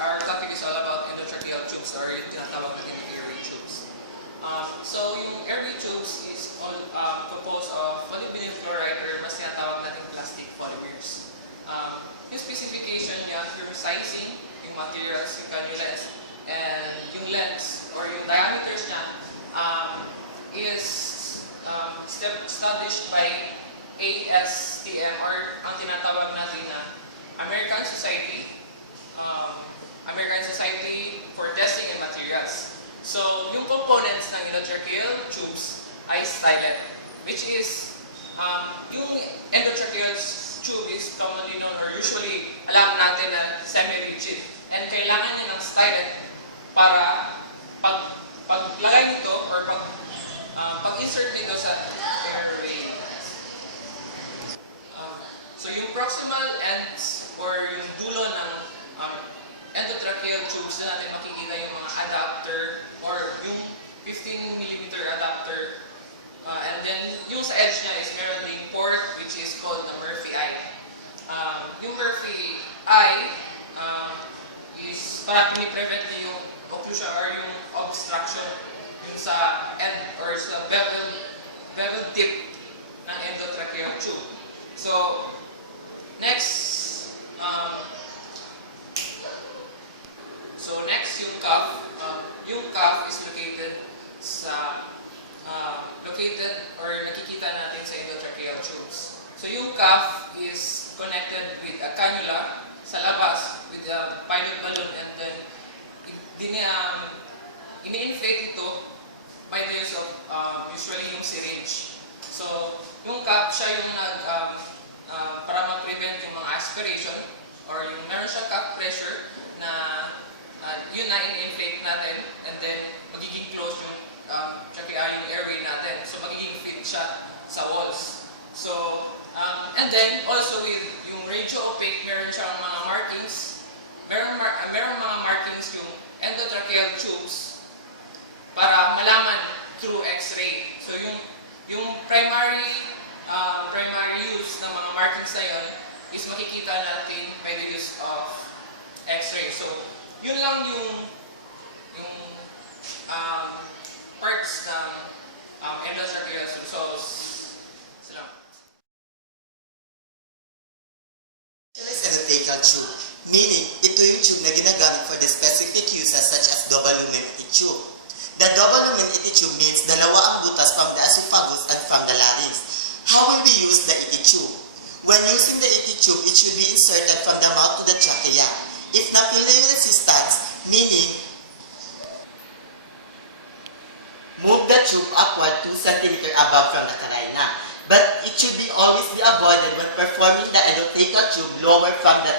Our topic is all about endotracheal tubes or yung tinatawag natin na airway tubes. So yung airway tubes is composed of polyvinyl chloride or mas tinatawag natin plastic polymers. Yung specification niya, yung sizing, yung materials, yung cannulas, and yung lengths or yung diameters niya is established by ASTM or ang tinatawag natin na American Society for Testing and Materials. So, yung components ng endotracheal tubes ay stylet, which is yung endotracheal tube is commonly known or usually alam natin na semi-rigid and kailangan niya ng stylet para paglagay nito or pag-insert nito sa airway. So yung proximal ends or yung dulo ng endotracheal tubes na natin makikita yung mga adapter or yung 15mm adapter. And then yung sa edge niya is meron ding port which is called the Murphy eye. Yung Murphy eye is para piniprevent niya yung occlusion or yung obstruction yung sa end or sa bevel tip ng endotracheal tube. So next yung cuff. Yung cuff is located or nakikita natin sa endotracheal tubes. So yung cuff is connected with a cannula sa labas with a pilot balloon and then ini-inflate ito by the use of usually yung syringe. So yung cuff siya yung para mag-prevent yung mga aspiration or yung meron siyang cuff pressure na yun na in-inflate natin and then magiging close yung yung airway natin. So magiging fit siya sa walls. So and then also with yung radio-opaque, meron siyang mga markings. Meron mga markings yung endotracheal tubes para malaman through X-ray. So yung primary use ng mga markings na yun is makikita natin by the use of X-ray. So yun lang yung parts ng endotracheal tube. So sila. Endotracheal tube, meaning ito yung tube na ginagamit for the specific uses such as double lumen tube. The double lumen tube means dalawa ang butas from the esophagus and from the larynx. How will we use the tube? When using the tube, it should be inserted from the mouth to the trachea. If napilay resistance, meaning move the tube upward 2 cm above from the carina. But it should always be avoided when performing the endotracheal tube lower from the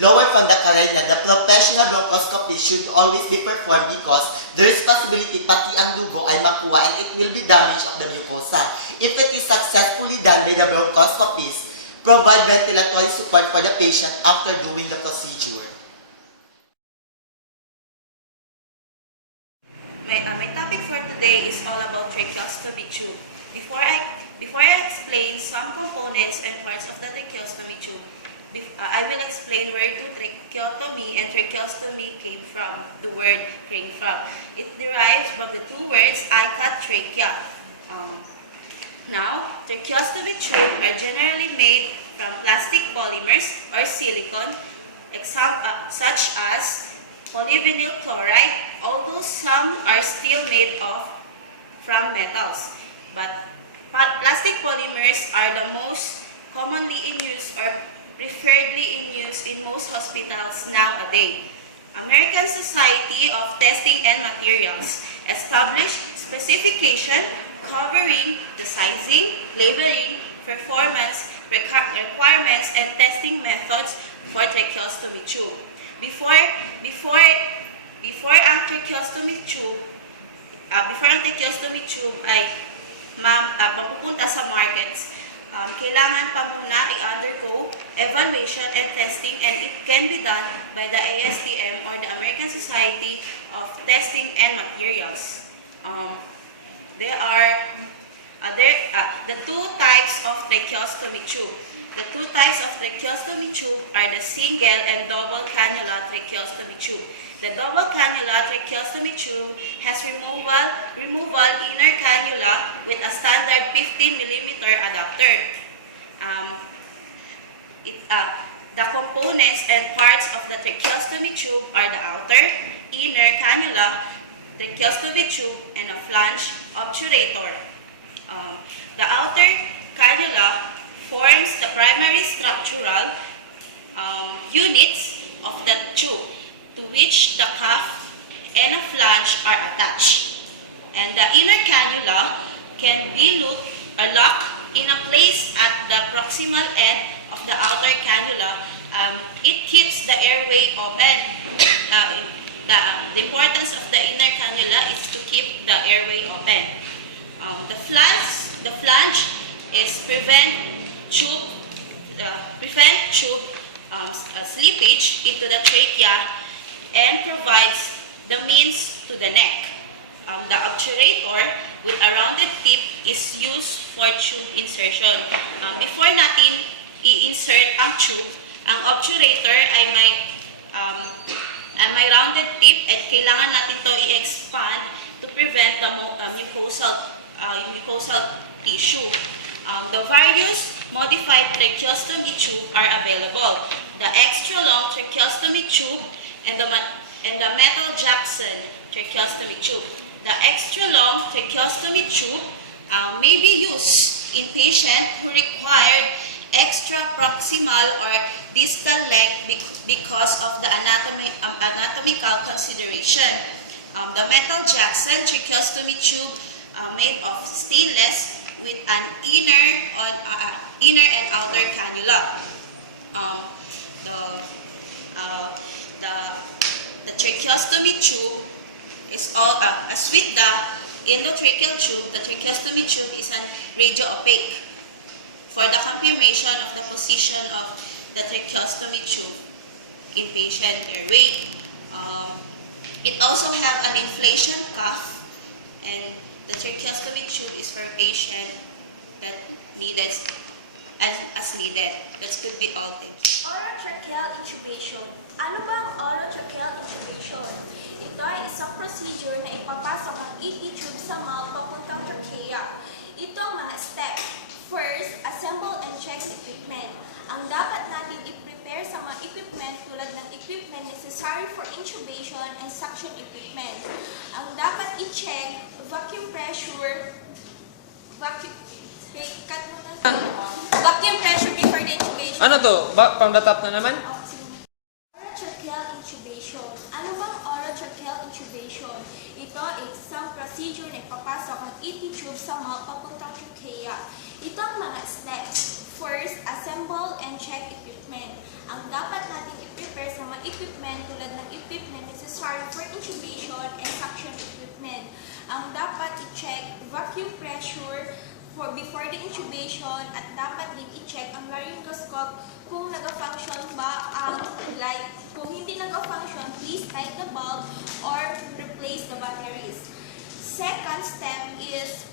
carina. The professional bronchoscopy should always be performed because there is possibility pati ang dugo ay makuha and it will be damage of the mucosa. If it is successfully done by the bronchoscopist, provide ventilatory support for the patient after doing the procedure. My topic for today is all about tracheostomy tube. Before I explain some components and parts of the tracheostomy tube, I will explain where tracheotomy and tracheostomy came from. The word came from. It derives from the two words icad trachea. Now, tracheostomy tubes are generally made from plastic polymers or silicone, such as polyvinyl chloride, although some are still made from metals. But plastic polymers are the most commonly in use or preferredly in use in most hospitals nowadays. American Society of Testing and Materials established specification covering the sizing, labeling, performance, requirements, and testing methods for tracheostomy tube. Before ang tracheostomy tube ay mapupunta sa markets, kailangan pa muna i-undergo evaluation and testing, and it can be done by the ASTM or the American Society of Testing and Materials. The two types of tracheostomy tube. The two types of tracheostomy tube are the single and double cannula tracheostomy tube. The double cannula tracheostomy tube has removal inner cannula with a standard 15 millimeter adapter. The components and parts of the tracheostomy tube are the outer, inner cannula, tracheostomy tube, and a flange obturator. The outer cannula forms the primary structural units of the tube to which the cuff and a flange are attached. And the inner cannula can be locked in a place at the proximal end of the outer cannula. It keeps the airway open. The importance of the inner cannula is to keep the airway open. The flange is prevent tube slippage into the trachea and provides the means to the neck. The obturator with a rounded tip is used for tube insertion. Before natin i-insert ang tube, ang obturator ay may rounded tip at kailangan natin to i-expand to prevent the mucosal tissue. The various modified tracheostomy tube are available. The extra long tracheostomy tube and the metal Jackson tracheostomy tube. The extra long tracheostomy tube may be used in patients who require extra proximal or distal length because of the anatomical consideration. The metal Jackson tracheostomy tube made of stainless with an inner and outer cannula. The tracheostomy tube is all as with the endotracheal tube. The tracheostomy tube is an radio-opaque for the confirmation of the position of the tracheostomy tube in patient airway. It also have an inflation cuff, and the tracheostomy tube is for patient that needed as needed. That could be all things. Orotracheal intubation. Ano ba ang orotracheal intubation? Ito ay isang procedure na ipapasok ang EP tube sa mouth papuntang trachea. Ito ang mga step. First, assemble and check equipment. Ang dapat natin i-prepare sa mga equipment tulad ng equipment necessary for intubation and suction equipment. Ang dapat i-check, vacuum pressure before the intubation. Ano to? Pang-datap na naman? Orotracheal intubation. Ano bang orotracheal intubation? Ito ay isang procedure na ipapasok ang EP tube sa mouth papuntang trachea. Ito ang mga steps. First, assemble and check equipment. Ang dapat natin i-prepare sa mga equipment tulad ng equipment necessary for intubation and suction equipment. Ang dapat i-check vacuum pressure before the intubation at dapat din i-check ang laryngoscope kung nag-function ba ang light. Kung hindi nag-function, please tight the bulb or replace the batteries. Second step is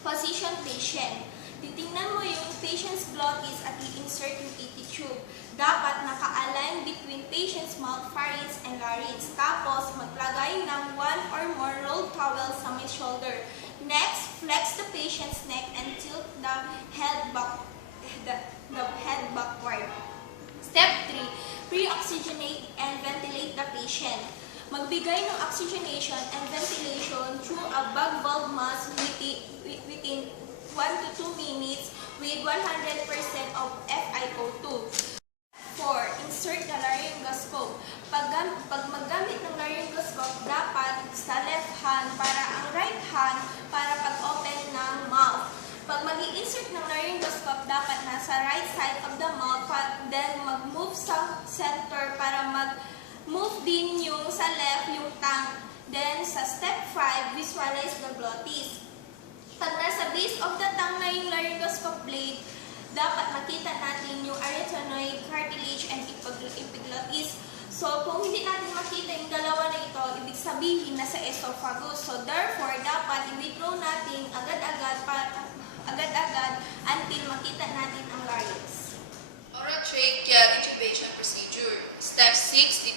position patient. Titingnan mo yung patient's glottis at i-insert yung EP tube. Dapat naka-align between patient's mouth, pharynx, and larynx. Tapos, maglagay ng one or more rolled towel sa may shoulder. Next, flex the patient's neck and tilt the head backward. Step 3, pre-oxygenate and ventilate the patient. Magbigay ng oxygenation and ventilation through a bag valve mask within 1 to 2 minutes with 100% of FiO2. 4. Insert the laryngoscope. Pag maggamit ng laryngoscope, dapat sa left hand para ang right hand para pag-open ng mouth. Pag mag-i-insert ng laryngoscope, dapat nasa right side of the mouth, then mag-move sa center para mag-move din yung sa left yung tongue. Then sa step 5, visualize the glottis. Pag nasa base of the tongue na yung laryngoscope blade, dapat makita natin yung arytenoid, cartilage, and epiglottis. So, kung hindi natin makita yung dalawa na ito, ibig sabihin nasa esophagus. So, therefore, dapat i-withdraw natin agad-agad until makita natin ang larynx. Orotracheal intubation procedure. Step 6,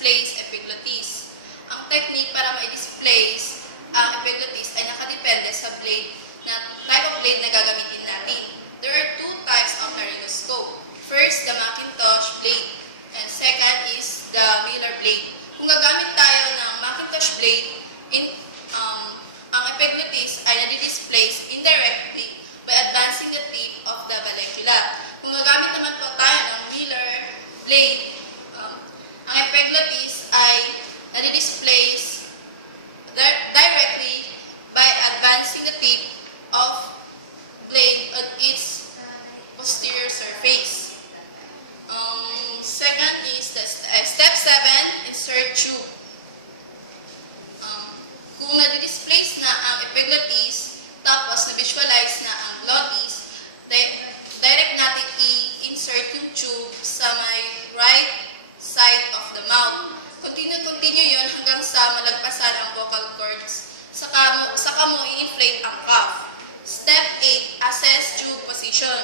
displace epiglottis. Ang technique para ma-displace ang epiglottis ay nakadepende sa blade type of blade na gagamitin natin. There are two types of laryngoscope. First, the Macintosh blade, and second is the Miller blade. Kung gagamit tayo ng Macintosh blade, ang epiglottis ay nadi-displace indirectly by advancing the tip of the vallecula. Kung gagamit naman po tayo ng Miller blade, ang epiglottis ay nadi-displace directly by advancing the tip of blade on its posterior surface. Second is the step 7, insert tube. Kung na-displace na ang epiglottis, tapos na-visualize na ang glottis, direct natin i-insert yung tube sa may right side of the mouth. Continue yun hanggang sa malagpasan ang vocal cords. Saka mo i-inflate ang cough. Step 8, assess tube position.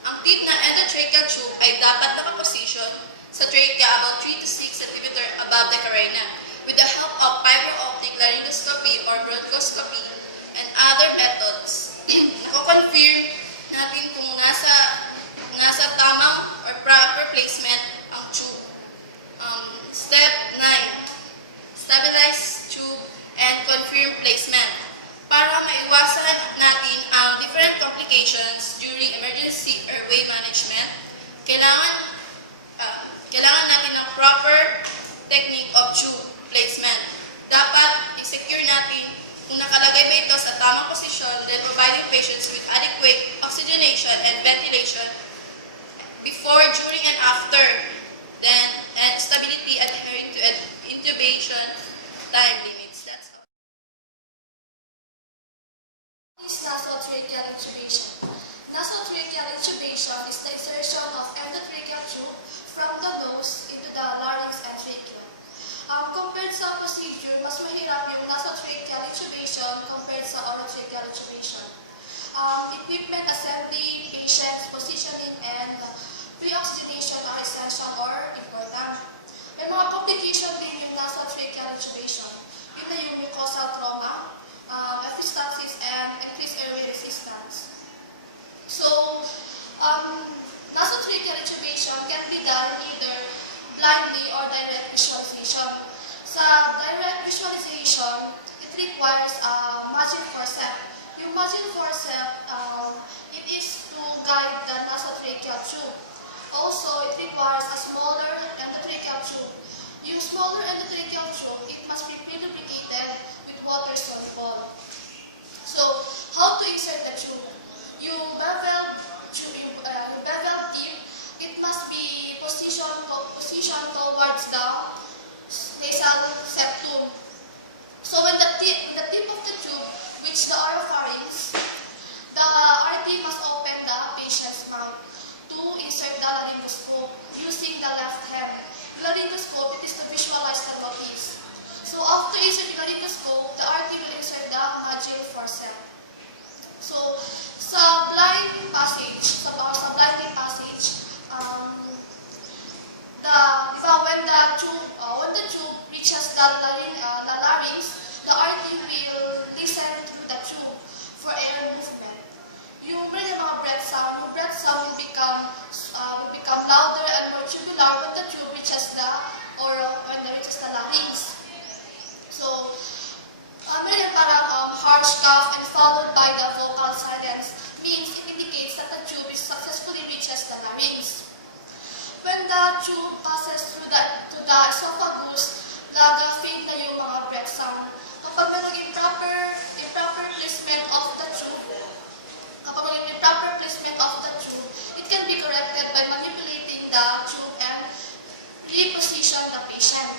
Ang tip ng endotracheal tube ay dapat nakaposition sa trachea about 3 to 6 cm above the carina with the help of fiber optic laryngoscopy or bronchoscopy and other methods. Nako-confirm natin kung nasa tamang or proper placement ang tube. Step 9, stabilize tube and confirm placement. Para maiwasan natin ang different complications during emergency airway management, kailangan natin ng proper technique of tube placement. Dapat i-secure natin kung nakalagay ba ito sa tamang posisyon, then providing patients with adequate oxygenation and ventilation before, during, and after, and stability adhering to intubation time limits. That's all. Nasotracheal intubation. Nasotracheal intubation is the insertion of endotracheal tube from the nose into the larynx and trachea. Compared sa procedure, mas mahirap yung nasotracheal intubation compared sa orotracheal intubation. Equipment assembly, patients, positioning, and pre-oxygenation are essential or important. May mga complication din yung nasotracheal intubation. Yun na yung mucosal trauma, epistaxis, and increased airway resistance. So, nasotracheal intubation can be done either blindly or direct visualization. Sa direct visualization, it requires margin forceps. Yung margin forceps, it is to guide the nasotracheal tube. Also, it requires a smaller endotracheal tube. Yung smaller endotracheal tube, it must be pre-lubricated with water soluble. So, how to insert the tube? Yung bevel tube, yung bevel tip, it must be positioned towards the nasal septum. So, when the tip of the tube reaches the oropharynx, the RT must open the patient's mouth to insert the laryngoscope using the left hand. The laryngoscope, it is to visualize the glottis. So, after inserting the laryngoscope, the RT will insert the nasotracheal forceps. So, sa blinding passage, when the tube reaches the larynx, the RT will listen to the tube for air movement. Yung mga breath sound will become louder and more tubular when the tube reaches the larynx. So, parang harsh cough and followed by the vocal silence means it indicates that the tube successfully reaches the larynx. When the tube passes through the esophagus, nag-faint na yung mga breath sound. Kapag naging proper placement of the tube, it can be corrected by manipulating the tube and reposition the patient.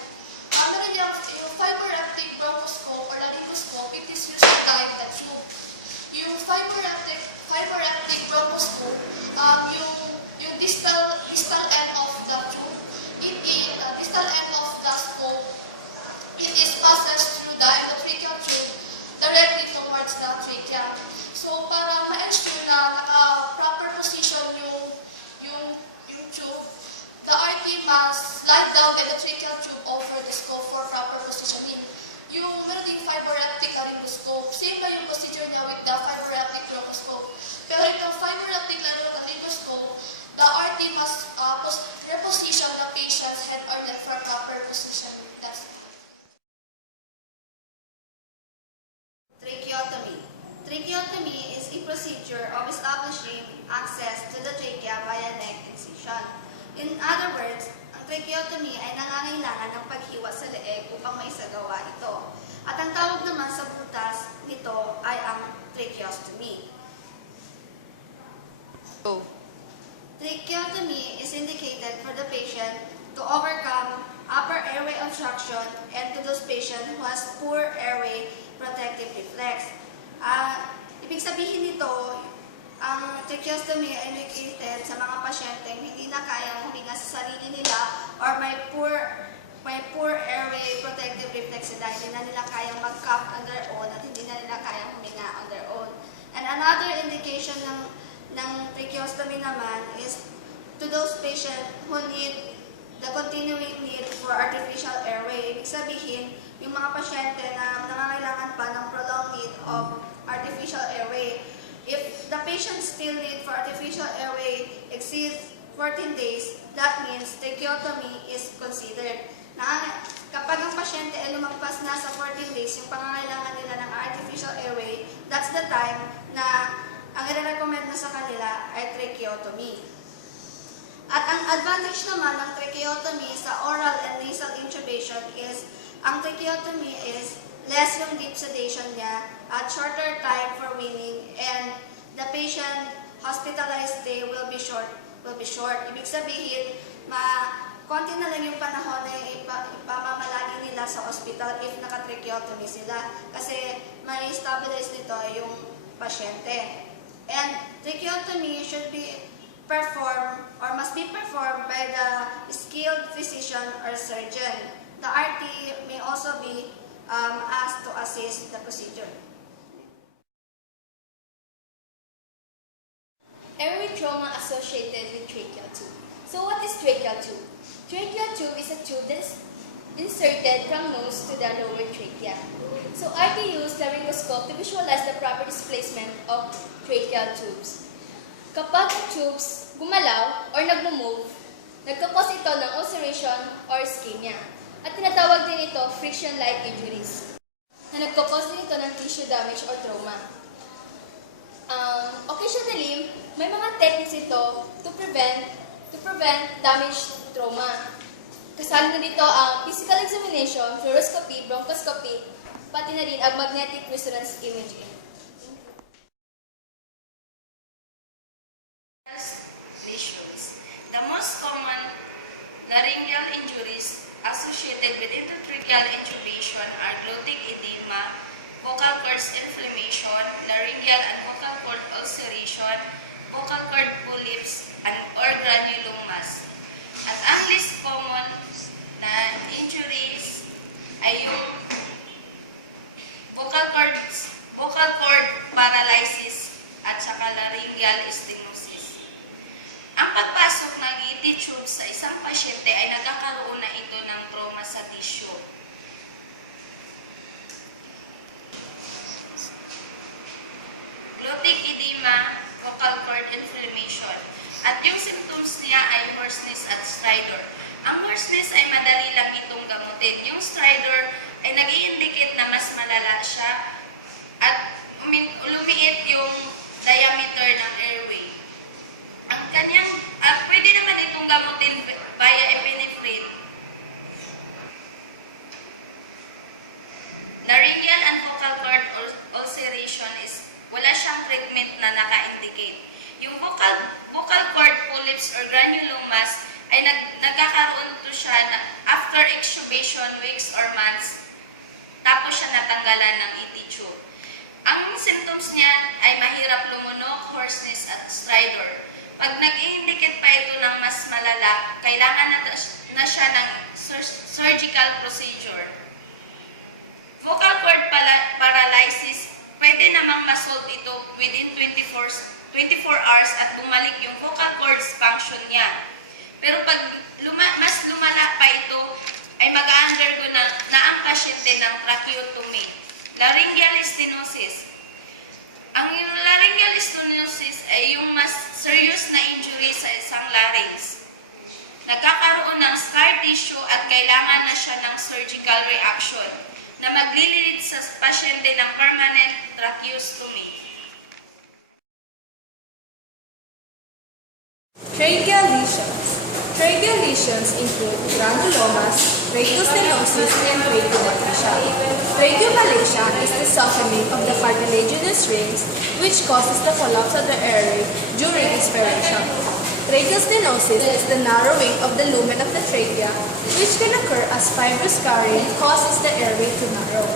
Yung fiber optic bronchoscope or laryngoscope, it is used to guide the tube. Yung fiber optic bronchoscope, yung distal end of the tube, distal end of the scope, it is passes through the endotracheal tube directly towards the trachea. So, para ma-ensure na naka-proper position yung tube, the RT must slide the tawag endotracheal tube o fluoroscope for proper positioning. Yung meron din fiber optic laryngoscope. Same lang yung procedure niya with the fiber optic bronchoscope. Pero itong fiber optic laryngoscope, the RT must reposition the patient's head or neck for proper positioning. That's it. Tracheotomy. Tracheotomy is a procedure of establishing access to the trachea via neck incision. In other words, ang tracheotomy ay nangangailangan ng paghiwa sa leeg upang maisagawa ito. At ang tawag naman sa butas nito ay ang tracheostomy. Tracheotomy is indicated for the patient to overcome upper airway obstruction and to those patients who has poor airway protective reflex. Ibig sabihin nito, ang tracheostomy ay indicated sa mga pasyenteng hindi na kayang huminga sa sarili nila or may poor airway protective reflex dahil hindi na nila kayang mag-cough on their own at hindi na nila kayang huminga on their own. And another indication ng tracheostomy naman is to those patients who need the continuing need for artificial airway. Ibig sabihin, yung mga pasyente na nangangailangan pa ng prolonged need of artificial airway. If the patient's still need for artificial airway exceeds 14 days, that means tracheotomy is considered. Kapag ang pasyente ay lumagpas na sa 14 days, yung pangangailangan nila ng artificial airway, that's the time na ang i-recommend na sa kanila ay tracheotomy. At ang advantage naman ng tracheotomy sa oral and nasal intubation is, ang tracheotomy is less yung deep sedation niya at shorter time for weaning, and the patient hospitalized stay will be short. Ibig sabihin, konti na lang yung panahon na ipamamalagi nila sa hospital if naka-tracheotomy sila kasi may stabilize nito yung pasyente. And tracheotomy should be performed or must be performed by the skilled physician or surgeon. The RT may also be asked to assist the procedure. Airway trauma associated with tracheal tube. So what is tracheal tube? Tracheal tube is a tube that is inserted from nose to the lower trachea. So RT used laryngoscope to visualize the proper displacement of tracheal tubes. Kapag ang tubes gumalaw or nag-move, nagkakos ito ng ulceration or ischemia. At tinatawag din ito friction-like injuries, na nagkakos din ito ng tissue damage or trauma. Occasionally, may mga techniques ito to prevent damage trauma. Kasali na dito ang physical examination, fluoroscopy, bronchoscopy, pati na rin ang magnetic resonance imaging. Lesions. The most common laryngeal injuries associated with endotracheal intubation are glottic edema, vocal cords inflammation, laryngeal and vocal cord ulceration, vocal cord polyps, or granulomas. At ang least common na injuries ay yung vocal cord paralysis at saka laryngeal stenosis. Ang pagpasok ng ET tube sa isang pasyente ay nagkakaroon na ito ng trauma sa tissue. Glottic edema, vocal cord inflammation. At yung symptoms niya ay hoarseness at stridor. Ang hoarseness ay madali lang itong gamutin. Yung stridor ay nag-i-indicate na mas malala siya at lumiit yung diameter ng airway. Ang kanyang, pwede naman itong gamutin via epinephrine. Laryngeal and vocal cord ulceration is wala siyang treatment na naka-indicate. Yung vocal cord polyps or granulomas ay nagkakaroon to siya na after extubation weeks or months, tapos siya natanggalan ng ET tube. Ang symptoms niya ay mahirap lumunok, hoarseness at stridor. Pag nag-i-indicate pa ito ng mas malala, kailangan na siya ng surgical procedure. Vocal cord paralysis, pwede namang masolve ito within 24 hours at bumalik yung vocal cords function niya. Pero pag mas lumala pa ito, i-share ko na ang pasyente ng tracheotomy. Laryngeal stenosis. Ang laryngeal stenosis ay yung mas serious na injury sa isang larynx. Nagkakaroon ng scar tissue at kailangan na siya ng surgical reaction na maglilid sa pasyente ng permanent tracheostomy. Tracheal lesions. Tracheal lesions include granulomas, tracheostenosis, and tracheomalacia. Tracheomalacia is the softening of the cartilaginous rings, which causes the collapse of the airway during expiration. Tracheostenosis is the narrowing of the lumen of the trachea, which can occur as fibrous scarring causes the airway to narrow.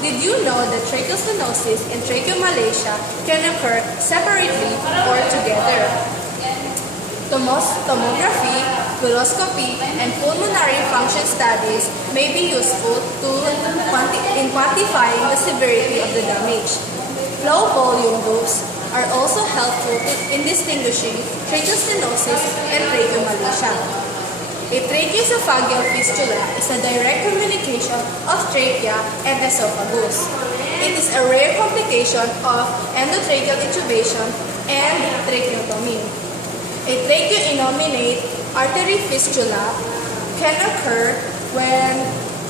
Did you know that tracheostenosis and tracheomalacia can occur separately or together? Tomography, fluoroscopy, and pulmonary function studies may be useful in quantifying the severity of the damage. Flow volume loops are also helpful in distinguishing tracheostenosis and tracheomalacia. A tracheoesophageal fistula is a direct communication of trachea and esophagus. It is a rare complication of endotracheal intubation and tracheotomy. A tracheoinnominate artery fistula can occur when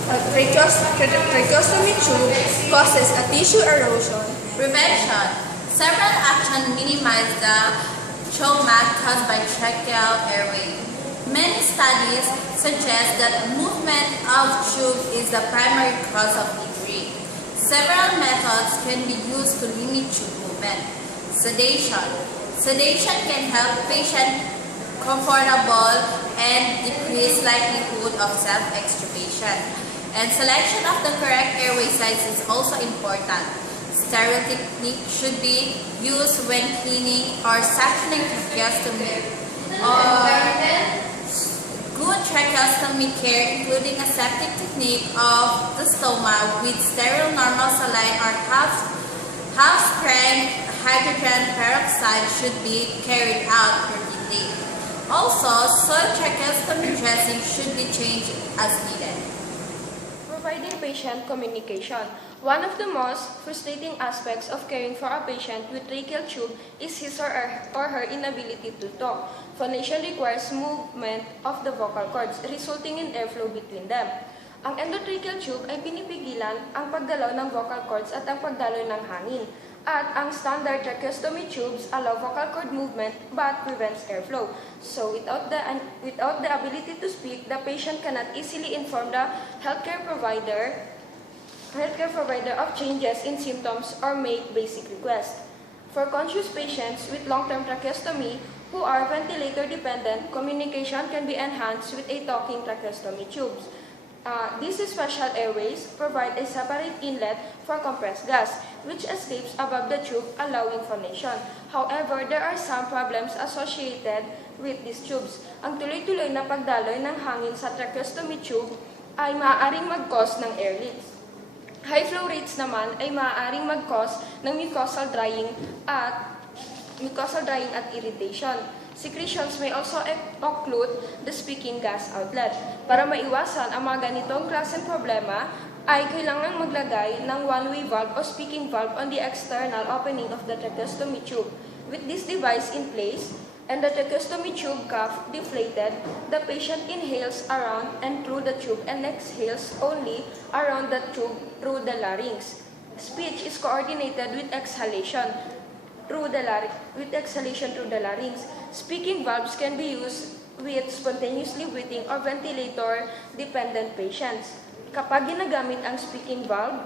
a tracheostomy tube causes a tissue erosion. Prevention. Several actions minimize the trauma caused by tracheal airway. Many studies suggest that movement of tube is the primary cause of injury. Several methods can be used to limit tube movement. Sedation. Sedation can help patients comfortable and decrease likelihood of self-extubation. And selection of the correct airway size is also important. Sterile technique should be used when cleaning or suctioning tracheostomy. Or good tracheostomy care, including a septic technique of the stoma with sterile normal saline or half-strength hydrogen peroxide should be carried out repeatedly. Also, soil tracheostomy dressing should be changed as needed. Providing patient communication. One of the most frustrating aspects of caring for a patient with tracheal tube is his or her inability to talk. Phonation requires movement of the vocal cords, resulting in airflow between them. Ang endotracheal tube ay pinipigilan ang pagdalaw ng vocal cords at ang pagdaloy ng hangin. At ang standard tracheostomy tubes allow vocal cord movement but prevents airflow. So without the ability to speak, the patient cannot easily inform the healthcare provider of changes in symptoms or make basic requests. For conscious patients with long-term tracheostomy who are ventilator dependent, communication can be enhanced with a talking tracheostomy tubes. These special airways provide a separate inlet for compressed gas, which escapes above the tube, allowing phonation. However, there are some problems associated with these tubes. Ang tuloy-tuloy na pagdaloy ng hangin sa tracheostomy tube ay maaaring mag-cause ng air leaks. High flow rates naman ay maaaring mag-cause ng mucosal drying at irritation. Secretions may also occlude the speaking gas outlet. Para maiwasan ang mga ganitong klaseng problema, ay kailangan maglagay ng one-way valve o speaking valve on the external opening of the tracheostomy tube. With this device in place, and the tracheostomy tube cuff deflated, the patient inhales around and through the tube and exhales only around the tube through the larynx. Speech is coordinated with exhalation through the larynx. Speaking valves can be used with spontaneously breathing or ventilator-dependent patients. Kapag ginagamit ang speaking valve,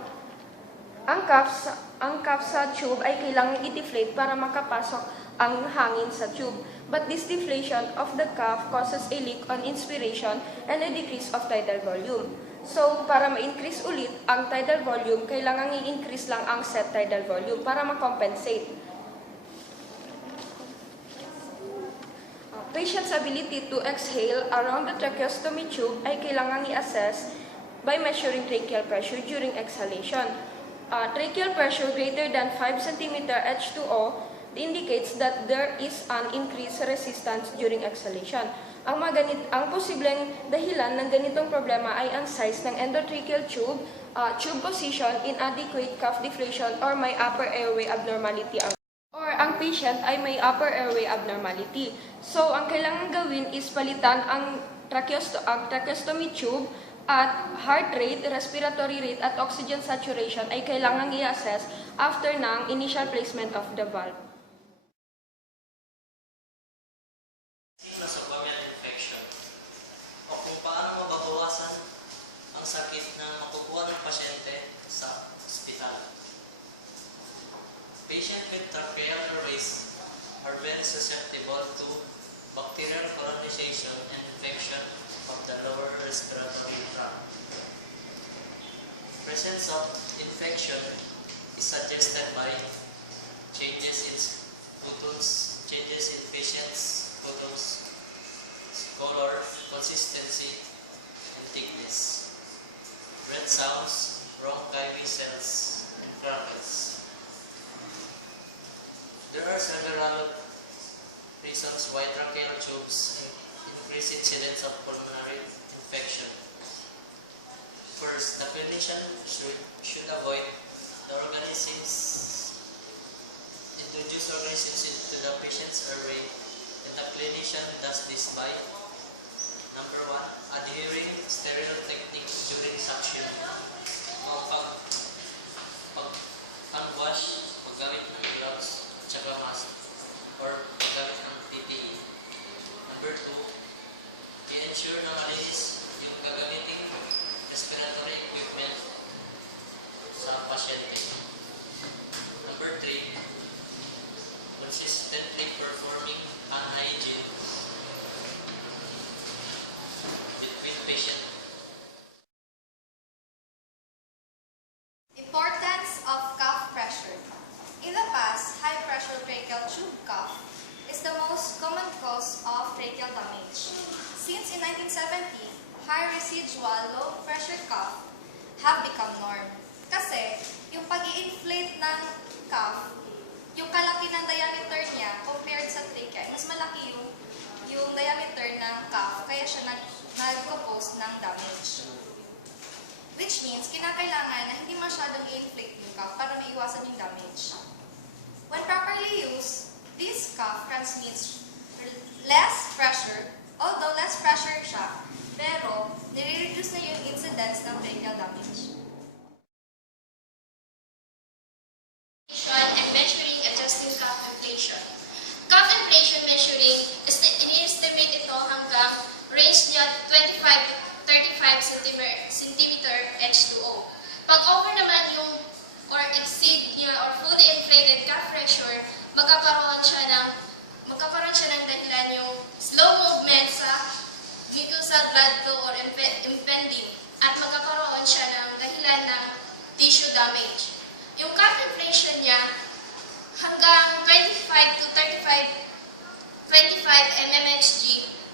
ang cuff sa tube ay kailangang i-deflate para makapasok ang hangin sa tube. But this deflation of the cuff causes a leak on inspiration and a decrease of tidal volume. So, para ma-increase ulit ang tidal volume, kailangang i-increase lang ang set tidal volume para ma-compensate. Patient's ability to exhale around the tracheostomy tube ay kailangang i-assess by measuring tracheal pressure during exhalation. Tracheal pressure greater than 5 cm H2O indicates that there is an increased resistance during exhalation. Ang posibleng dahilan ng ganitong problema ay ang size ng endotracheal tube, tube position, inadequate cuff deflation, or may upper airway abnormality or ang patient ay may upper airway abnormality. So, ang kailangan gawin is palitan ang tracheostomy tube at heart rate, respiratory rate at oxygen saturation ay kailangan i-assess after ng initial placement of the valve. Nosocomial infection o kung paano mababawasan ang sakit na makukuha ng pasyente sa ospital. Patients with tracheal airways are very susceptible to bacterial colonization and infection of the lower respiratory tract. Presence of infection is suggested by changes in photos, changes in patient's photos, color, consistency, and thickness, red sounds, bronchi vessels, and crackles. There are several reasons why tracheal tubes increase incidence of pulmonary infection. First, the clinician should avoid the introduce organisms into the patient's airway, and the clinician does this by number 1, adhering sterile technique during suction, pag-unwash, paggamit ng gloves, at saka mask, or paggamit ng PPE. Number 2, i-ensure na malinis yung gagamiting respiratory equipment sa pasyente. Number 3, consistently performing an hygiene between patient. Importance of cuff pressure. In the past, high pressure tracheal tube cuff is the most common cause of tracheal damage. Since in 1970, high residual low pressure cuff have become norm. Kasi yung pag-i-inflate ng cuff, yung kalaki ng diameter niya compared sa trachea, mas malaki yung diameter ng cuff, kaya siya nag-cause ng damage. Which means, kinakailangan na hindi masyadong i-inflate yung cuff para maiwasan yung damage. When properly used, this cuff transmits less pressure, although less pressure siya, pero nire-reduce na yung incidence ng tracheal damage. And measuring adjusting cuff inflation. Cuff inflation measuring is ini-estimate ito hanggang range niya 25 to 35 cm H2O. Pag over naman yung or exceed niya or fully inflated cuff pressure, magkakaroon siya ng dahilan yung slow movement sa mucosal blood flow or impending at magkakaroon siya ng dahilan ng tissue damage. Yung cuff inflation niya hanggang 25 to 25 mmHg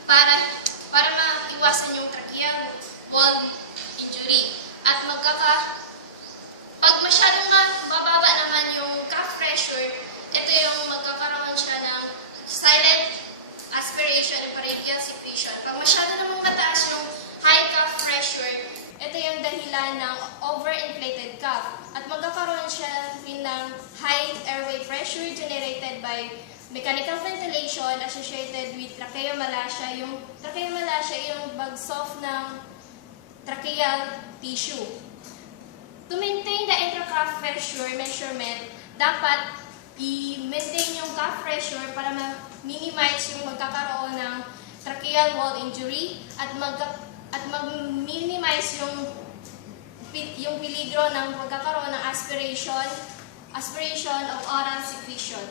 para maiwasan yung tracheal wall injury at pag masyadong mababa naman yung cuff pressure, ito yung magkakaroon siya ng silent aspiration and pharyngeal secretion. Pag masyado namang mataas yung high cuff pressure, ito yung dahilan ng overinflated cuff at magkakaroon siya rin ng high airway pressure generated by mechanical ventilation associated with tracheomalacia. Yung tracheomalacia yung bagsoft ng tracheal tissue. To maintain the intra-cuff pressure measurement, dapat i-maintain yung cuff pressure para ma-minimize yung magkakaroon ng tracheal wall injury at mag-minimize yung peligro ng magkakaroon ng aspiration of oral secretion.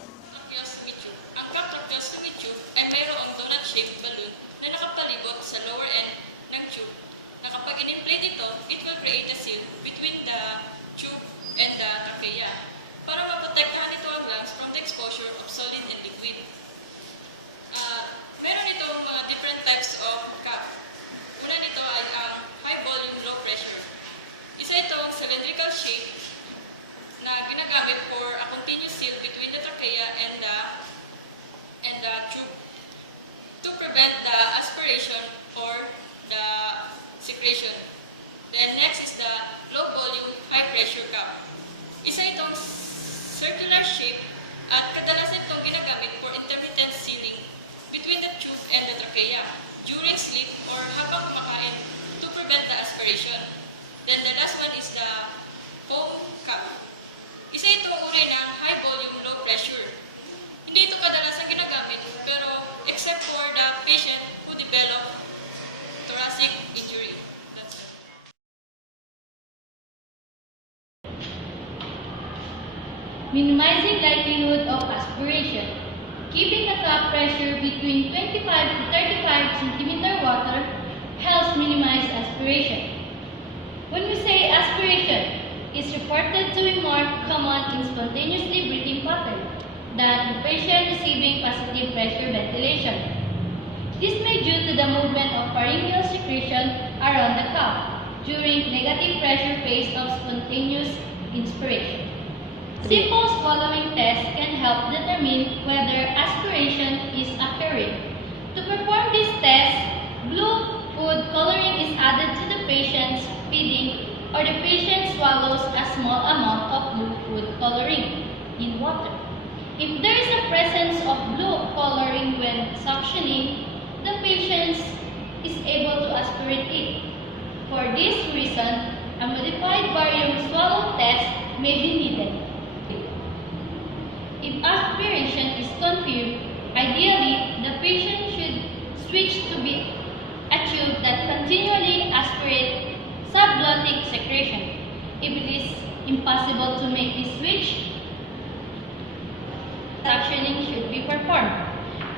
Ang cuff tracheostomy tube ay mayroong donut-shaped balloon na nakapalibot sa lower end ng tube na kapag in-inflate ito, it will create a seal between the tube and the trachea para maprotektahan ito ang lungs from the exposure of solid and liquid. Meron itong different types of cuff. Una nito ay ang high volume, low pressure. Isa itong cylindrical shape na ginagamit for a continuous seal between the trachea and the tube to prevent the aspiration secretion. Then next is the low volume, high pressure cup. Isa itong circular shape at kadalasan itong ginagamit for intermittent sealing between the tube and the trachea during sleep or habang kumakain to prevent the aspiration. Then the last one is the foam cup. Isa itong uri ng high volume, low pressure. Hindi ito kadalasan ginagamit pero except for the patient who develop thoracic injury. That's it. Minimizing likelihood of aspiration. Keeping the cup pressure between 25 to 35 centimeter water helps minimize aspiration. When we say aspiration, it's reported to be more common in spontaneously breathing pattern than in patient receiving positive pressure ventilation. This may be due to the movement of pharyngeal secretion around the cup during negative pressure phase of spontaneous inspiration. Simple swallowing tests can help determine whether aspiration is occurring. To perform this test, blue food coloring is added to the patient's feeding or the patient swallows a small amount of blue food coloring in water. If there is a presence of blue coloring when suctioning, the patient is able to aspirate it. For this reason, a modified barium swallow test may be needed. If aspiration is confirmed, ideally, the patient should switch to be a tube that continually aspirates subglottic secretion. If it is impossible to make this switch, suctioning should be performed.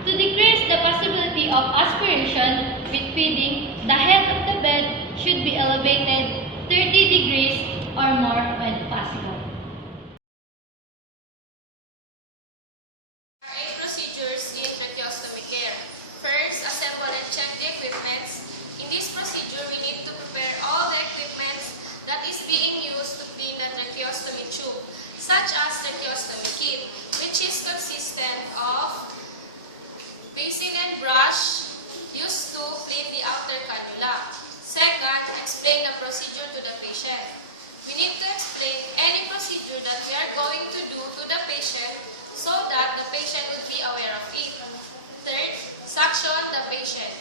To decrease the possibility of aspiration with feeding, the head of the bed should be elevated 30 degrees or more when possible. There are 8 procedures in tracheostomy care. First, assemble and check the equipments. In this procedure, we need to prepare all the equipments that is being used to clean the tracheostomy tube, such as tracheostomy kit, which is consistent of basin and brush used to clean the outer cannula. Second, explain the procedure to the patient. We need to explain any procedure that we are going to do to the patient so that the patient would be aware of it. Third, suction the patient.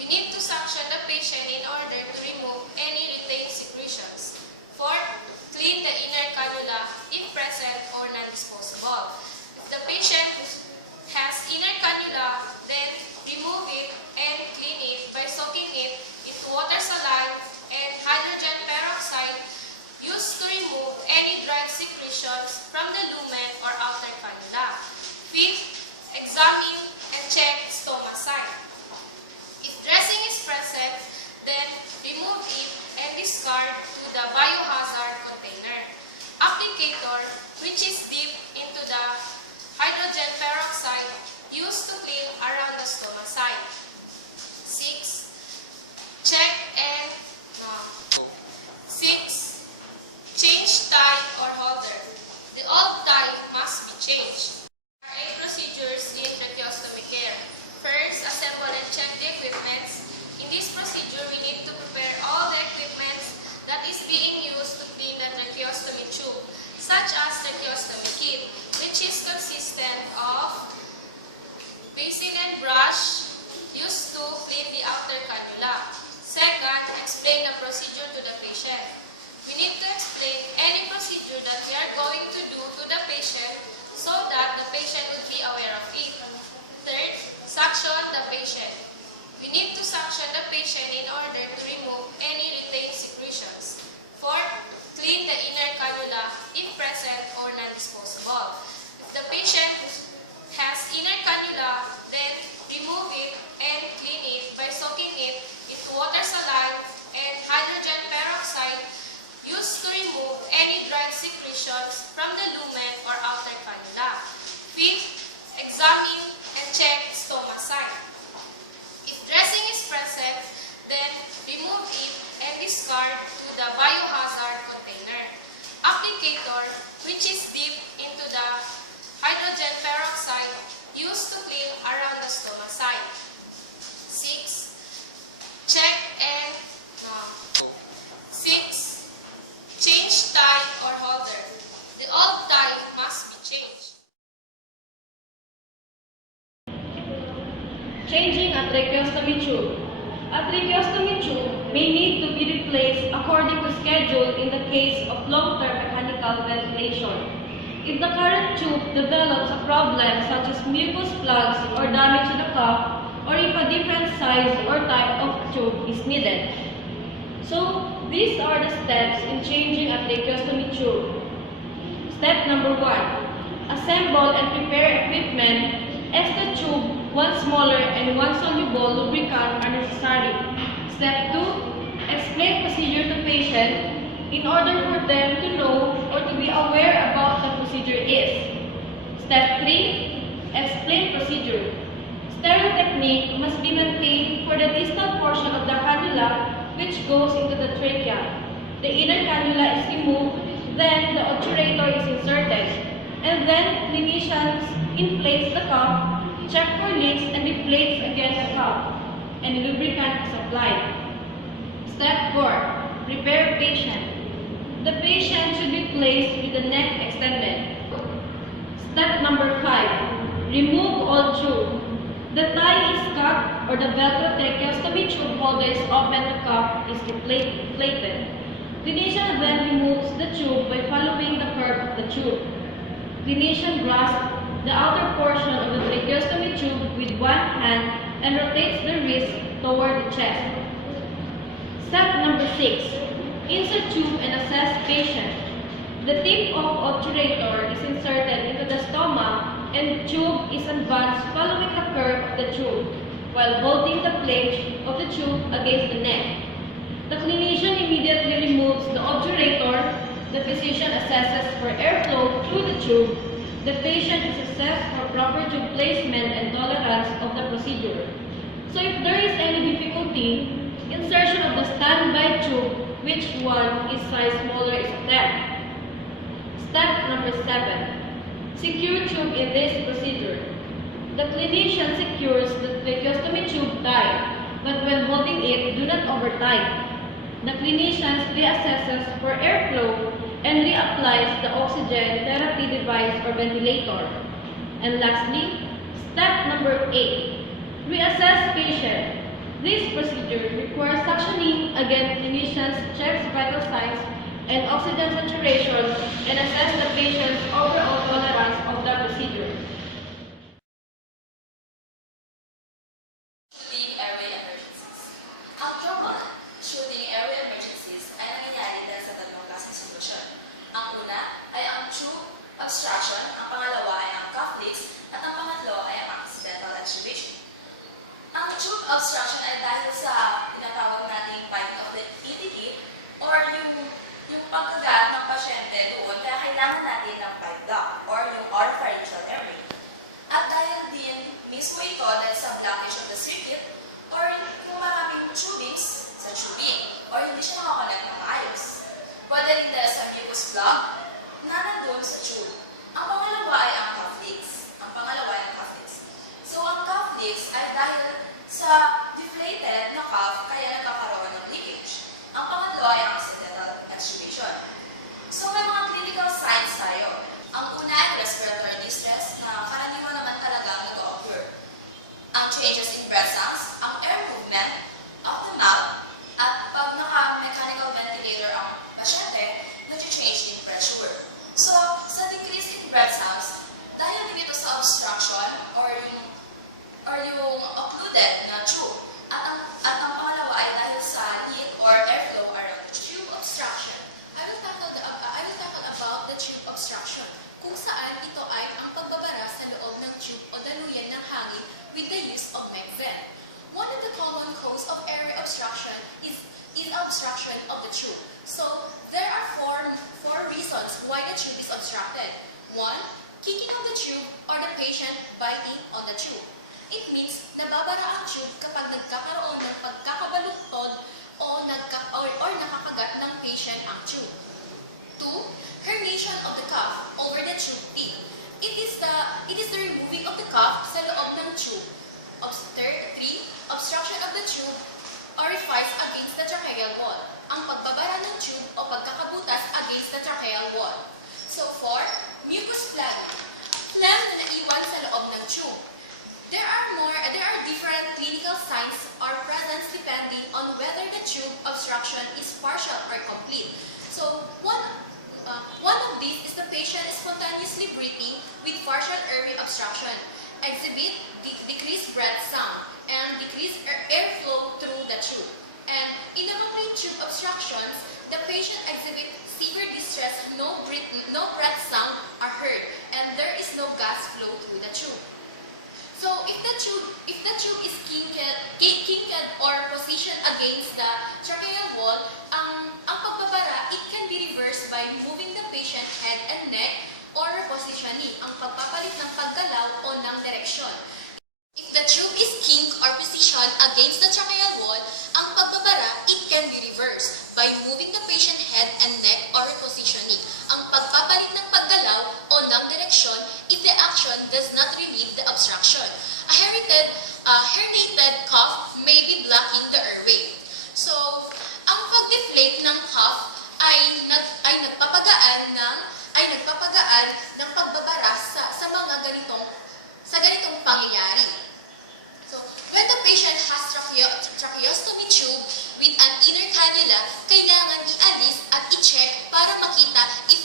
We need to suction the patient in order to remove any retained secretions. Fourth, clean the inner cannula if present or non-disposable. If the patient has inner cannula, then remove it and clean it by soaking it into water saline and hydrogen peroxide used to remove any dried secretions from the lumen or outer cannula. Fifth, examine and check stoma site. If dressing is present, then remove it and discard to the biohazard container. Applicator, which is dipped into the hydrogen peroxide used to clean around the stoma site. 6. Check and 6. Change tie or halter. The old tie must be changed. There are 8 procedures in tracheostomy care. First, assemble and check the equipments. In this procedure, we need to prepare all the equipments that is being used to clean the tracheostomy tube, such as tracheostomy kit, which is consistent of basin and brush used to clean the outer cannula. Second, explain the procedure to the patient. We need to explain any procedure that we are going to do to the patient so that the patient would be aware of it. Third, suction the patient. We need to suction the patient in order to remove any retained secretions. Fourth, clean the inner cannula if present or non-disposable. If the patient has inner cannula, then remove it and clean it by soaking it into water saline and hydrogen peroxide used to remove any dried secretions from the lumen or outer cannula. Fifth, examine and check stoma site. If dressing is present, then remove it and discard to the biohazard container. Applicator, which is dipped into the hydrogen peroxide used to clean around the stoma site. 6. Check and tracheostomy tube. A tracheostomy tube may need to be replaced according to schedule in the case of long-term mechanical ventilation. If the current tube develops a problem such as mucus plugs or damage to the cuff, or if a different size or type of tube is needed. So, these are the steps in changing a tracheostomy tube. Step number 1. Assemble and prepare equipment. Extra tube, one smaller and one soluble lubricant are necessary. Step 2. Explain procedure to patient in order for them to know or to be aware about the procedure is. Step 3. Explain procedure. Sterile technique must be maintained for the distal portion of the cannula which goes into the trachea. The inner cannula is removed, then the obturator is inserted, and then clinicians inflates the cuff, check for leaks and deflates again the cuff, and lubricant is applied. Step 4. Prepare patient. The patient should be placed with the neck extended. Step number 5. Remove all tube. The tie is cut or the velcro tracheostomy tube holder is open, the cuff is deflated. Clinician then removes the tube by following the curve of the tube. Clinician grasps the outer portion of the tracheostomy tube with one hand and rotates the wrist toward the chest. Step number 6. Insert tube and assess patient. The tip of obturator is inserted into the stomach and tube is advanced following the curve of the tube while holding the plate of the tube against the neck. The clinician immediately removes the obturator. The physician assesses for airflow through the tube. The patient is assessed for proper tube placement and tolerance of the procedure. So if there is any difficulty, insertion of the standby tube, which one is size smaller is a step. Step number 7. Secure tube in this procedure. The clinician secures the tracheostomy tube tight, but when holding it, do not over-tight. The clinician reassesses for airflow and reapplies the oxygen therapy device or ventilator. And lastly, step number 8. Reassess patient. This procedure requires suctioning. Again, clinicians checks vital signs and oxygen saturation and assess the patient's overall tolerance of the procedure. Shooting airway emergencies. Ang trauma, shooting airway emergencies ay nangyayari dahil sa tatlong klaseng sitwasyon. Ang una ay ang tube obstruction, ang pangalawa ay ang cuff leaks, at ang pangatlo ay ang accidental extubation. Ang tube obstruction ay dahil sa tinatawag nating biting of the ETT or yung pagkagat ng pasyente doon, kaya kailangan natin ng pipe duct or yung oropharyngeal airway. At dahil din mismo ito dahil sa blockage of the circuit or yung maraming tubings sa tubing or hindi siya nakakonect ng maayos. Pwede rin dahil sa mucus plug na nandun sa tube. Ang pangalawa ay ang cuff leaks. So ang cuff leaks ay dahil sa deflated na cuff kaya nagkakaroon ng leakage. Ang pangatlo ay ang accidental extubation. So may mga clinical signs tayo. Ang una ay respiratory distress na karaniwan naman talaga nag-occur. Ang changes in breath sounds, ang air movement of the mouth, at pag naka-mechanical ventilator ang pasyente, nag-change in pressure. So, sa decrease in breath sounds, dahil din ito sa obstruction or yung occluded na tube. At ang pangalawa ay dahil sa leak or airflow around the tube. Tube obstruction. I will tackle about the tube obstruction, kung saan ito ay ang pagbabara sa loob ng tube o daluyan ng hangin with the use of neck vent. One of the common cause of airway obstruction is obstruction of the tube. So, there are four reasons why the tube is obstructed. 1. Kicking of the tube or the patient biting on the tube. It means nababara ang tube kapag nagkakaroon ng pagkakabaluktot o nakakagat ng patient ang tube. 2. Herniation of the cuff over the tube peak. It is the removing of the cuff sa loob ng tube. 3. Obstruction of the tube orifice against the tracheal wall. Ang pagbabara ng tube o pagkakabutas against the tracheal wall. So 4. Mucus plug. Phlegm na naiwan sa loob ng tube. There are different clinical signs partial or complete. So one of these is the patient spontaneously breathing with partial airway obstruction, exhibit decreased breath sound, and decreased airflow through the tube. And in the complete tube obstructions, the patient exhibits severe distress, no breath sound are heard, and there is no gas flow through the tube. So if the tube is kinked or positioned against the tracheal wall, ang pagbabara, it can be reversed by moving the patient head and neck or repositioning, ang pagpapalit ng paggalaw o ng direksyon. If the tube is kinked or positioned against the tracheal wall, ang pagbabara, it can be reversed by moving the patient head and neck or repositioning, ang pagpapalit ng paggalaw o ng direksyon if the action does not relieve the obstruction. A herniated cuff may be blocking the airway. So, ang pag-deflate ng cuff ay nagpapagaan ng pagbabara sa mga ganitong pangyayari. So, when the patient has tracheostomy tube with an inner cannula, kailangan i-alis at i-check para makita if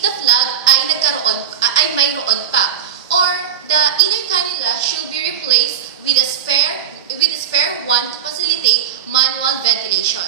the plug ay mayroon pa, or the inner cannula should be replaced with a spare one to facilitate manual ventilation.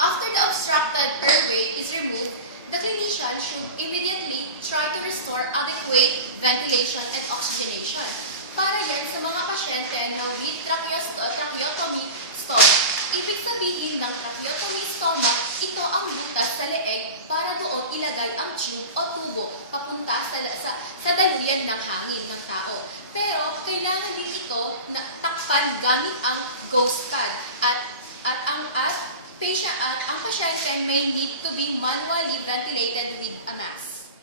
After the obstructed airway is removed, the clinician should immediately try to restore adequate ventilation and oxygenation. Para yan sa mga pasyente na with tracheotomy stomach. Ibig sabihin ng tracheotomy stomach, ito ang butas sa leeg para doon ilagay ang tube o tubo papunta sa daluyan ng hangin ng tao. Pero kailangan din ito na takpan gamit ang gauze pad at ang pasyente may need to be manually ventilated with a mask.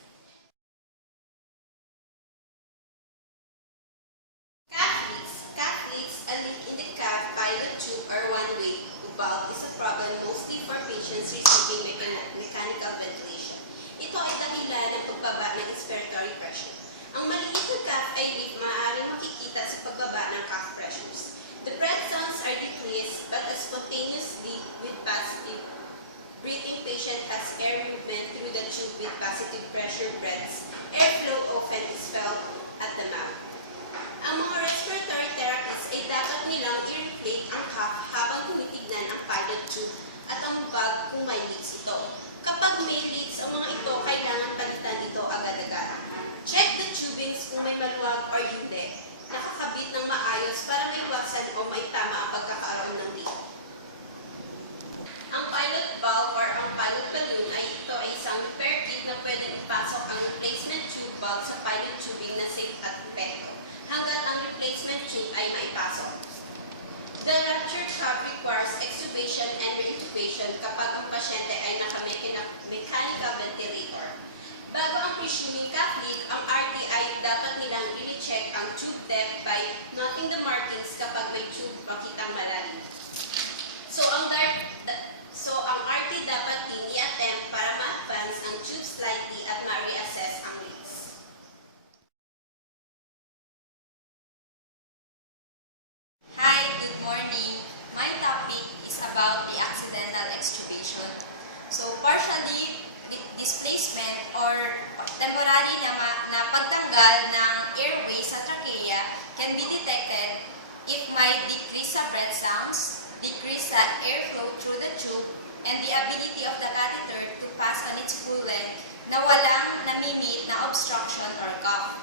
Calf leaks, a leak in the calf pilot tube or one-way valve is a problem mostly for patients receiving mechanical ventilation. Ito ay dahilan ng pagbaba ng inspiratory pressure. Ang maliit na calf ay leak maaaring makikita sa pagbaba ng calf pressures. The breath sounds are decreased but a spontaneous leak with positive breathing patient has air movement through the tube with positive pressure breaths. Airflow often is felt at the mouth. Ang mga respiratory therapies ay dapat nilang i-reflate ang cuff habang tumitignan ang pilot tube at ang valve kung may leaks ito. Kapag may leaks, ang mga ito kailangan palitan ito agad-agad. Check the tubings kung may maluwag or hindi. Nakakabit ng maayos para maiwasan o may tama ang pagkakaroon ng leak. Ang pilot valve or ang pilot balloon ay ito ay isang repair kit na pwedeng ipasok ang replacement tube valve sa pilot tubing na safe at perfecto hanggat ang replacement tube ay maipasok. The ruptured cuff requires extubation and reintubation kapag ang pasyente ay naka-mechanical ventilator. Bago ang presuming cuff leak, ang RD ay dapat nilang i-check ang tube depth by noting the markings kapag may tube makitang malalim. So ang RD dapat din i-attempt para ma-advance ang tube slightly at ma-reassess ang leaks. Hi, good morning. My topic is about the accidental extubation. So, partially displacement or temporary na pagtanggal ng airway sa trachea can be detected if may decrease sa breath sounds, decrease sa airflow through the tube, and the ability of the catheter to pass on its full length na walang namimit na obstruction or cough.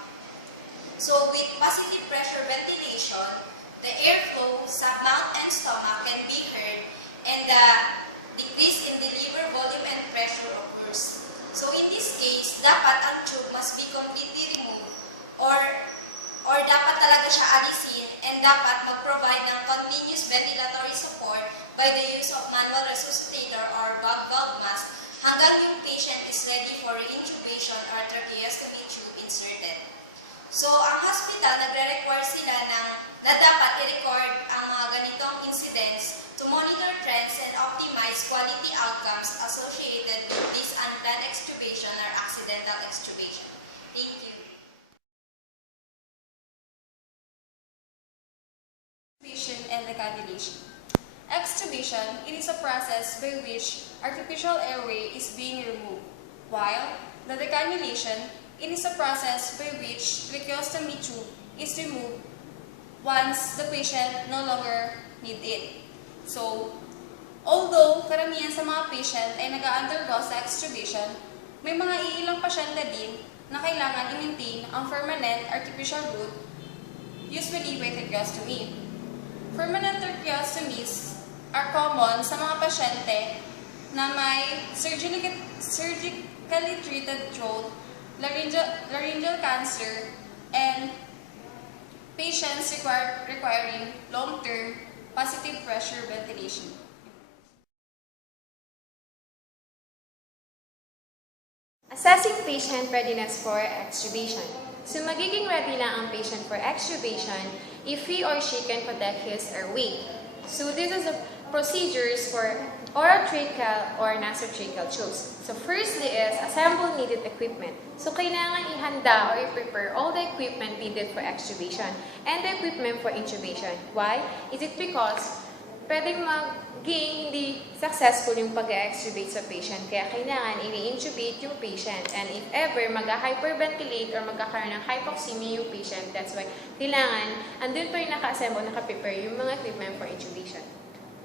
So, with positive pressure ventilation, the airflow sa mouth and stomach can be heard and the decrease in the liver volume and pressure occurs. So in this case, dapat ang tube must be completely removed or dapat talaga siya alisin and dapat mag-provide ng continuous ventilatory support by the use of manual resuscitator or valve mask hanggang yung patient is ready for intubation or tracheostomy tube inserted. So ang hospital nagre-require sila na dapat i-record ang mga ganitong incidents to monitor trends and optimize quality outcomes associated with this unplanned extubation or accidental extubation. Thank you. Extubation and recannulation. Extubation, it is a process by which artificial airway is being removed, while the decannulation, it is a process by which tracheostomy tube is removed once the patient no longer need it. So, although karamihan sa mga patient ay nag-undergo sa extubation, may mga iilang pasyente din na kailangan i-maintain ang permanent artificial root, usually by tracheostomy. Permanent tracheostomies are common sa mga pasyente na may surgically treated throat, laryngeal cancer, and patients requiring long-term positive pressure ventilation. Assessing patient readiness for extubation. So magiging ready lang ang patient for extubation if he or she can protect his airway. So this is the procedures for orotracheal or nasotracheal tubes. So firstly is assemble needed equipment. So kailangan ihanda or i-prepare all the equipment needed for extubation and the equipment for intubation. Why? Is it because pwedeng maging hindi successful yung pag-extubate sa patient. Kaya kailangan ini-intubate yung patient. And if ever mag-hyperventilate or magkakaroon ng hypoxemia yung patient, that's why kailangan andun pa yung naka-assemble, naka-prepare yung mga equipment for intubation.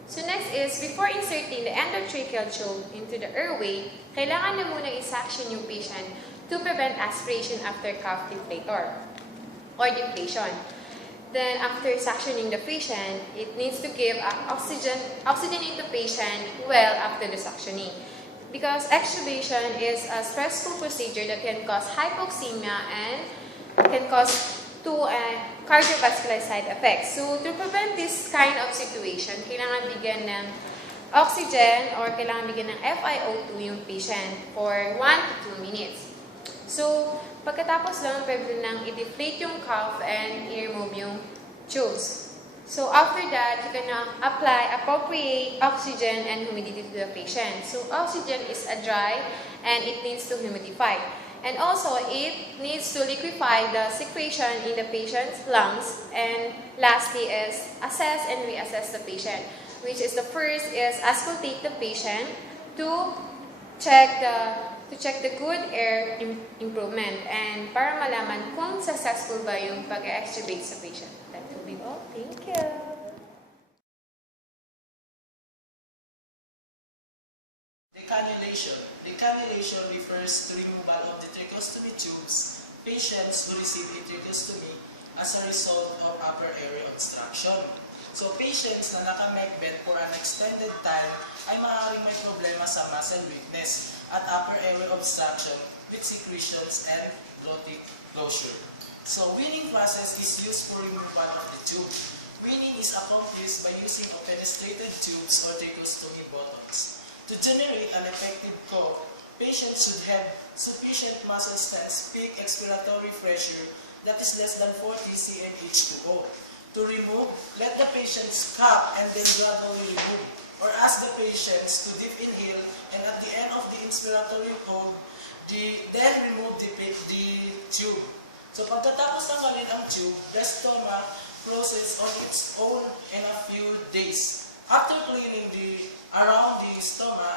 So next is, before inserting the endotracheal tube into the airway, kailangan na muna i-suction yung patient to prevent aspiration after cough deflator or deflation. Then, after suctioning the patient, it needs to give oxygenate the patient well after the suctioning. Because extubation is a stressful procedure that can cause hypoxemia and can cause cardiovascular side effects. So, to prevent this kind of situation, kailangan bigyan ng oxygen or kailangan bigyan ng FiO2 yung patient for 1 to 2 minutes. So, pagkatapos lang, pwede nang i-deflate yung cuff and i-remove yung tubes. So, after that, you can apply appropriate oxygen and humidity to the patient. So, oxygen is a dry and it needs to humidify. And also, it needs to liquefy the secretion in the patient's lungs. And lastly is assess and reassess the patient, which is the first is auscultate the patient to check the good air improvement and para malaman kung successful ba yung pag-extubate sa patient. That will be all. Thank you. Decannulation. Decannulation refers to removal of the tracheostomy tubes patients who receive a tracheostomy as a result of upper airway obstruction. So, patients na naka-MedBed for an extended time ay maaaring may problema sa muscle weakness at upper airway obstruction with secretions and glottic closure. So, weaning process is used for removal of the tube. Weaning is accomplished by using of fenestrated tubes or tracheostomy bottles. To generate an effective cough, patients should have sufficient muscle stance peak expiratory pressure that is less than 40 cmH2O. To remove, let the patients cough and then gradually remove, or ask the patients to deep inhale and at the end of the inspiratory hold, then remove the tube. So pagkatapos tanggalin ang tube, the stoma closes on its own in a few days. After cleaning around the stoma,